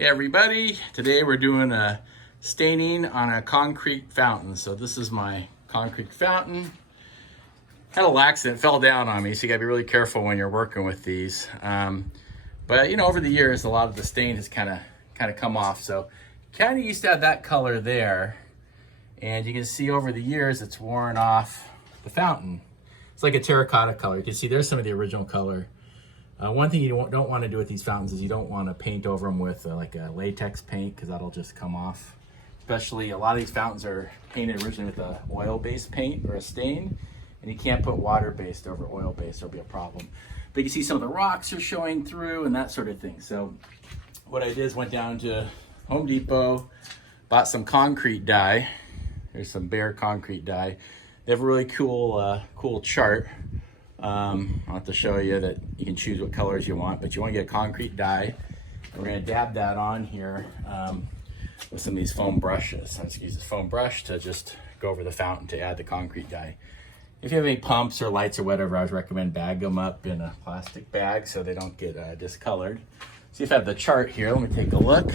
Hey everybody, today we're doing a staining on a concrete fountain. So this is my concrete fountain. Had a little accident, fell down on me, so you gotta be really careful when you're working with these. But you know, over the years, a lot of the stain has kind of come off. So kind of used to have that color there. And you can see over the years, it's worn off the fountain. It's like a terracotta color. You can see there's some of the original color. One thing you don't want to do with these fountains is you don't want to paint over them with like a latex paint, because that'll just come off. Especially a lot of these fountains are painted originally with a oil-based paint or a stain, and you can't put water-based over oil-based, there'll be a problem. But you can see some of the rocks are showing through and that sort of thing. So what I did is went down to Home Depot, bought some concrete dye. There's some Behr concrete dye. They have a really cool chart. I'll have to show you that you can choose what colors you want, but you want to get a concrete dye. We're going to dab that on here with some of these foam brushes. I'm just going to use this foam brush to just go over the fountain to add the concrete dye. If you have any pumps or lights or whatever, I would recommend bag them up in a plastic bag so they don't get discolored. See if I have the chart here. Let me take a look.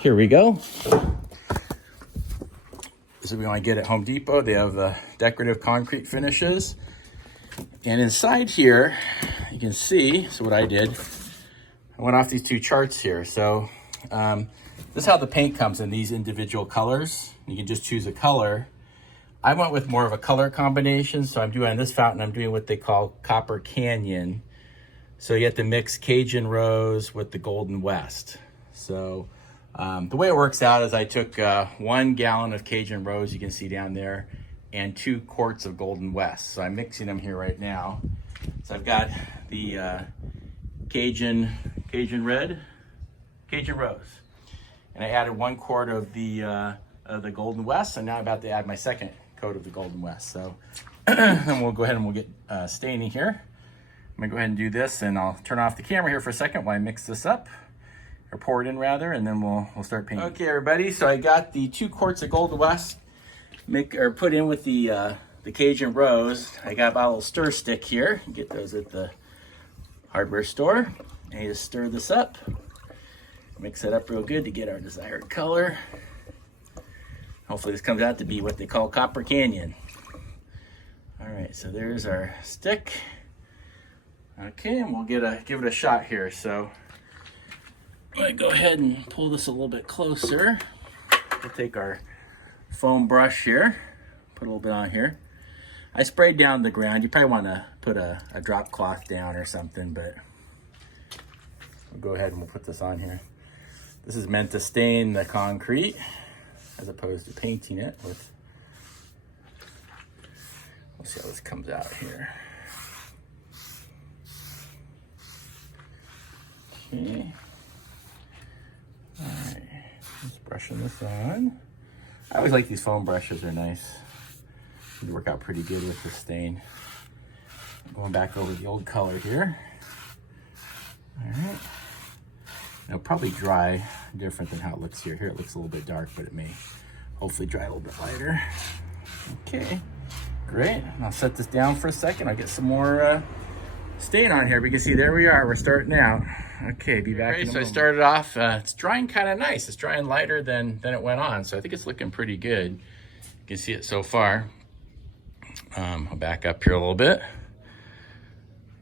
Here we go. This is what we want to get at Home Depot. They have the decorative concrete finishes. And inside here, you can see, so what I did, I went off these two charts here. So this is how the paint comes in these individual colors. You can just choose a color. I went with more of a color combination. So I'm doing on this fountain, I'm doing what they call Copper Canyon. So you have to mix Cajun Rose with the Golden West. So the way it works out is I took 1 gallon of Cajun Rose, you can see down there, and 2 quarts of Golden West. So I'm mixing them here right now. So I've got the Cajun Red, Cajun Rose. And I added 1 quart of the Golden West, and now I'm about to add my second coat of the Golden West. So then we'll go ahead and we'll get staining here. I'm gonna go ahead and do this, and I'll turn off the camera here for a second while I mix this up, or pour it in rather, and then we'll start painting. Okay everybody, so I got the 2 quarts of Golden West put in with the Cajun Rose. I got about a little stir stick here. You get those at the hardware store. And you just stir this up. Mix it up real good to get our desired color. Hopefully this comes out to be what they call Copper Canyon. All right, so there's our stick. Okay, and we'll give it a shot here. So I'm gonna go ahead and pull this a little bit closer. We'll take our foam brush here, put a little bit on here. I sprayed down the ground. You probably want to put a drop cloth down or something, but we'll go ahead and we'll put this on here. This is meant to stain the concrete as opposed to painting it with. We'll see how this comes out here. Okay. All right, just brushing this on. I always like these foam brushes, they're nice. They work out pretty good with the stain. Going back over the old color here. All right. It'll probably dry different than how it looks here. Here it looks a little bit dark, but it may hopefully dry a little bit lighter. Okay, great. I'll set this down for a second. I'll get some more stain on here. But you can see there we are, we're starting out. Okay, be back in a moment. So I started off, it's drying kind of nice. It's drying lighter than it went on. So I think it's looking pretty good. You can see it so far. I'll back up here a little bit.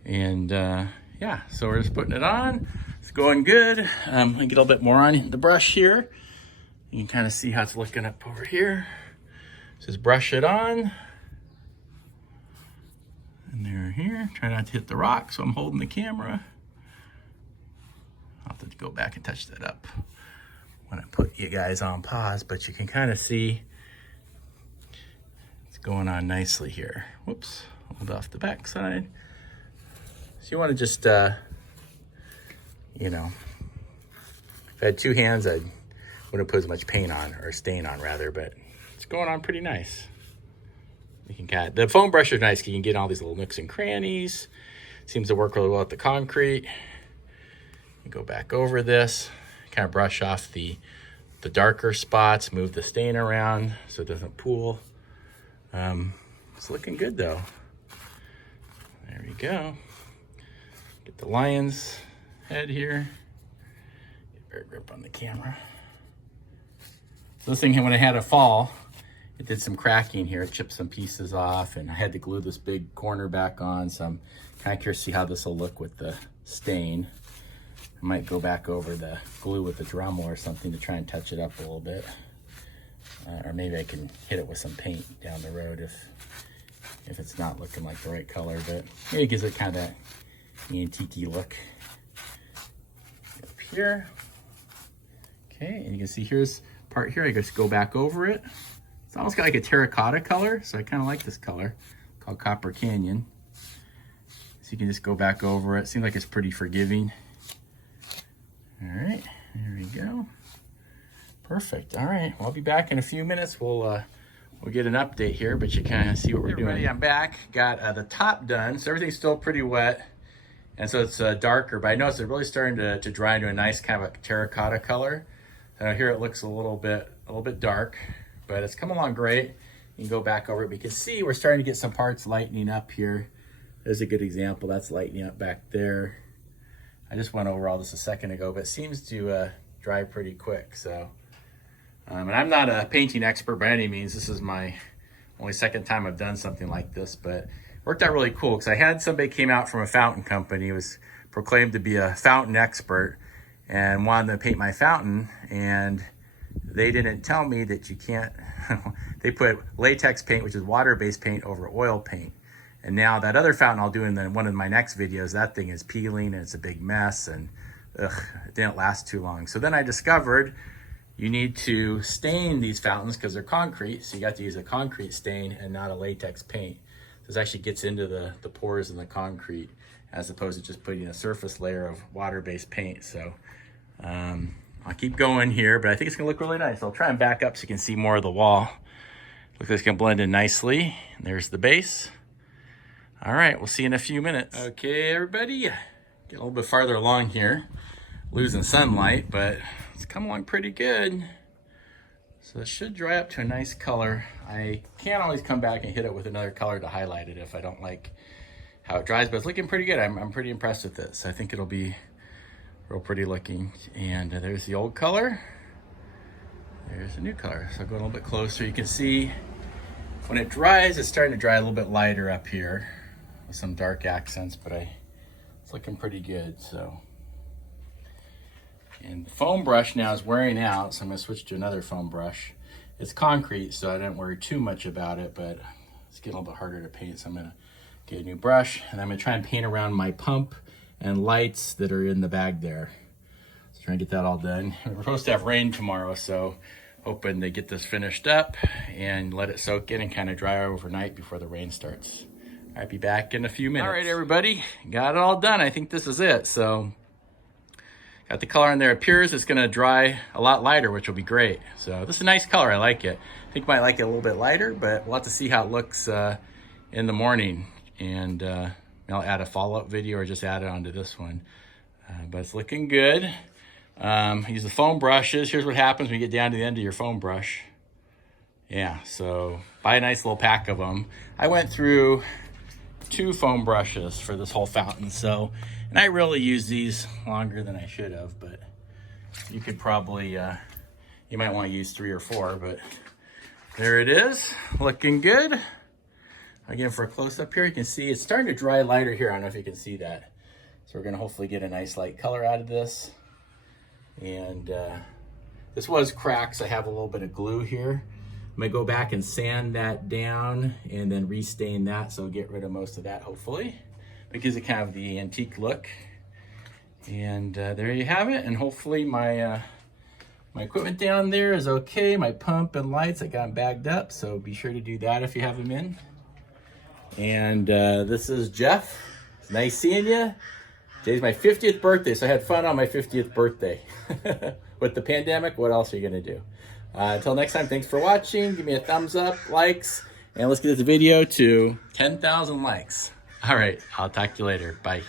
And yeah, so we're just putting it on. It's going good. I'll get a little bit more on the brush here. You can kind of see how it's looking up over here. Just brush it on. And there, here. Try not to hit the rock, so I'm holding the camera. I'll have to go back and touch that up when I put you guys on pause, but you can kind of see it's going on nicely here. Whoops, hold off the back side. So you want to just, you know, if I had 2 hands, I wouldn't put as much paint on, or stain on rather, but it's going on pretty nice. You can kind of, the foam brush is nice because you can get all these little nooks and crannies. Seems to work really well with the concrete. You go back over this, kind of brush off the darker spots, move the stain around so it doesn't pool. It's looking good though. There we go. Get the lion's head here. Bear grip on the camera. So this thing, when it had a fall, it did some cracking here. It chipped some pieces off, and I had to glue this big corner back on. So I'm kind of curious to see how this will look with the stain. I might go back over the glue with the Dremel or something to try and touch it up a little bit. Or maybe I can hit it with some paint down the road if it's not looking like the right color, but maybe it gives it kind of that antique-y look. Up here. Okay, and you can see here's part here. I just go back over it. It's almost got like a terracotta color, so I kind of like this color called Copper Canyon. So you can just go back over it. Seems like it's pretty forgiving. All right, there we go. Perfect. All right, well, I'll be back in a few minutes. We'll get an update here, but you kind of see what we're doing. I'm back. Got the top done, so everything's still pretty wet, and so it's darker. But I noticed it's really starting to dry into a nice kind of a terracotta color. Here it looks a little bit dark, but it's come along great. You can go back over it. But you can see we're starting to get some parts lightening up here. There's a good example. That's lightening up back there. I just went over all this a second ago, but it seems to dry pretty quick. So, and I'm not a painting expert by any means. This is my only second time I've done something like this, but it worked out really cool because I had somebody came out from a fountain company who was proclaimed to be a fountain expert and wanted to paint my fountain, and they didn't tell me that you can't. They put latex paint, which is water-based paint, over oil paint. And now that other fountain I'll do in one of my next videos, that thing is peeling and it's a big mess, and it didn't last too long. So then I discovered you need to stain these fountains because they're concrete. So you got to use a concrete stain and not a latex paint. This actually gets into the pores in the concrete as opposed to just putting a surface layer of water-based paint. So I'll keep going here, but I think it's gonna look really nice. I'll try and back up so you can see more of the wall. Looks like it's gonna blend in nicely. And there's the base. All right, we'll see you in a few minutes. Okay, everybody, get a little bit farther along here. Losing sunlight, but it's come along pretty good. So it should dry up to a nice color. I can't always come back and hit it with another color to highlight it if I don't like how it dries, but it's looking pretty good. I'm pretty impressed with this. I think it'll be real pretty looking. And there's the old color. There's the new color. So I'll go a little bit closer. You can see when it dries, it's starting to dry a little bit lighter up here with some dark accents, but it's looking pretty good. So, and the foam brush now is wearing out, so I'm gonna switch to another foam brush. It's concrete, so I didn't worry too much about it, but it's getting a little bit harder to paint, so I'm gonna get a new brush, and I'm gonna try and paint around my pump and lights that are in the bag there. So trying to get that all done. We're supposed to have rain tomorrow, so hoping to get this finished up and let it soak in and kind of dry overnight before the rain starts. I'll be back in a few minutes. All right, everybody, got it all done. I think this is it. So got the color in there. It appears it's gonna dry a lot lighter, which will be great. So this is a nice color, I like it. I think you might like it a little bit lighter, but we'll have to see how it looks in the morning. And I'll add a follow-up video or just add it onto this one. But it's looking good. Use the foam brushes. Here's what happens when you get down to the end of your foam brush. Yeah, so buy a nice little pack of them. I went through 2 foam brushes for this whole fountain. So, and I really use these longer than I should have, but you could probably, you might want to use 3 or 4, but there it is, looking good. Again, for a close-up here, you can see it's starting to dry lighter here. I don't know if you can see that. So we're gonna hopefully get a nice light color out of this. And this was cracked, so I have a little bit of glue here. I'm gonna go back and sand that down and then restain that, so get rid of most of that, hopefully. It gives it kind of the antique look. And there you have it. And hopefully my equipment down there is okay. My pump and lights, I got them bagged up, so be sure to do that if you have them in. And this is Jeff. It's nice seeing you. Today's my 50th birthday, so I had fun on my 50th birthday. With the pandemic, what else are you gonna do? Until next time, thanks for watching. Give me a thumbs up, likes, and let's get this video to 10,000 likes. All right, I'll talk to you later. Bye.